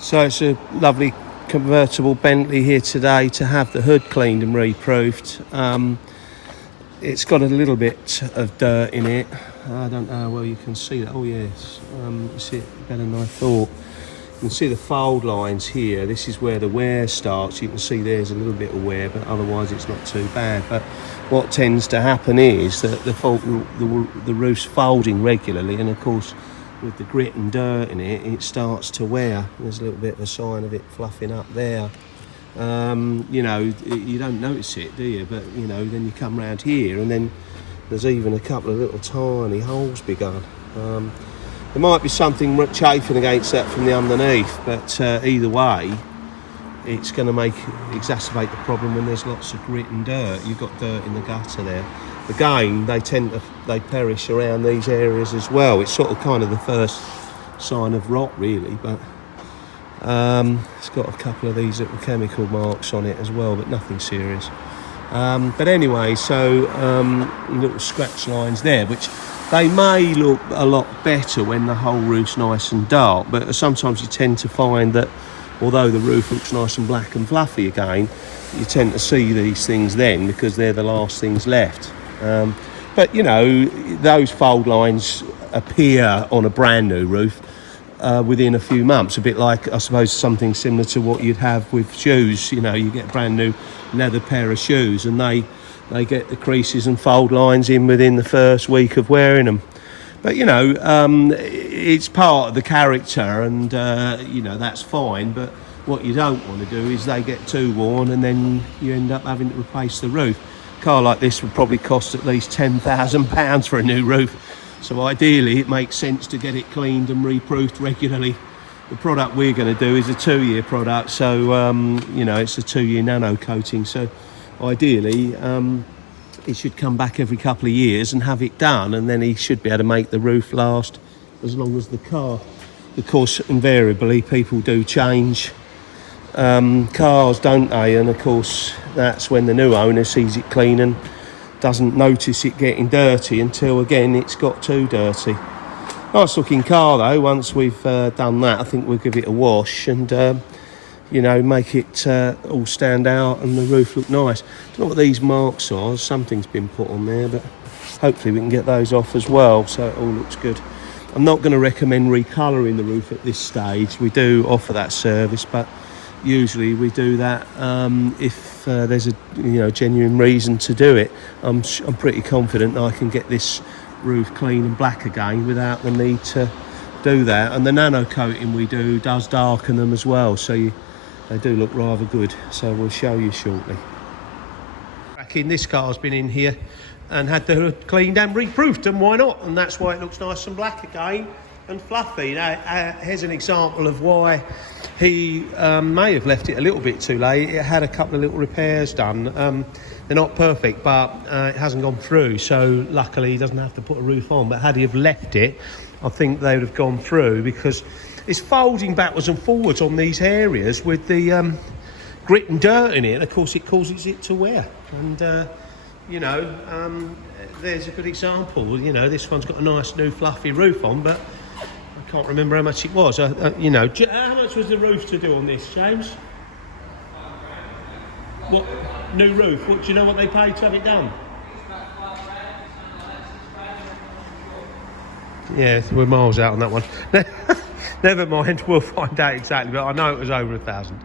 So it's a lovely convertible Bentley here today to have the hood cleaned and reproofed. It's got a little bit of dirt in it. I don't know how well you can see that. Oh yes, you see it better than I thought. You can see the fold lines here. This is where the wear starts. You can see there's a little bit of wear, but otherwise it's not too bad. But what tends to happen is that the roof's folding regularly, and of course with the grit and dirt in it, it starts to wear. There's a little bit of a sign of it fluffing up there. You know, you don't notice it, do you? But you know, then you come round here and then there's even a couple of little tiny holes begun. There might be something chafing against that from the underneath, but either way, it's going to exacerbate the problem when there's lots of grit and dirt. You've got dirt in the gutter there. Again, they perish around these areas as well. It's sort of kind of the first sign of rot, really, but it's got a couple of these little chemical marks on it as well, but nothing serious. But anyway, so little scratch lines there, which they may look a lot better when the whole roof's nice and dark, but sometimes you tend to find that although the roof looks nice and black and fluffy again, you tend to see these things then because they're the last things left. But you know, those fold lines appear on a brand new roof within a few months, a bit like, I suppose, something similar to what you'd have with shoes. You know, you get a brand new leather pair of shoes and they get the creases and fold lines in within the first week of wearing them. But you know, it's part of the character, and you know, that's fine. But what you don't want to do is they get too worn and then you end up having to replace the roof. A car like this would probably cost at least £10,000 for a new roof. So ideally it makes sense to get it cleaned and reproofed regularly. The product we're going to do is a 2-year product, so you know, it's a 2-year nano coating. So ideally he should come back every couple of years and have it done, and then he should be able to make the roof last as long as the car. Of course, invariably people do change cars, don't they? And of course that's when the new owner sees it clean and doesn't notice it getting dirty until again it's got too dirty. Nice looking car though. Once we've done that, I think we'll give it a wash and you know, make it all stand out and the roof look nice. Don't know what these marks are. Something's been put on there, but hopefully we can get those off as well, so it all looks good. I'm not going to recommend recolouring the roof at this stage. We do offer that service, but usually we do that if there's a genuine reason to do it. I'm pretty confident I can get this roof clean and black again without the need to do that. And the nano coating we do does darken them as well, so they do look rather good. So we'll show you shortly. This car's been in here and had the hood cleaned and reproofed, and why not? And that's why it looks nice and black again and fluffy. Now, here's an example of why he may have left it a little bit too late. It had a couple of little repairs done. They're not perfect, but it hasn't gone through, so luckily he doesn't have to put a roof on. But had he have left it, I think they would have gone through, because it's folding backwards and forwards on these areas with the grit and dirt in it, and of course it causes it to wear. And you know, there's a good example. You know, this one's got a nice new fluffy roof on, but I can't remember how much it was. You know, how much was the roof to do on this, James? What new roof? What do you know what they paid to have it done? Yeah, we're miles out on that one. Never mind, we'll find out exactly, but I know it was over 1,000.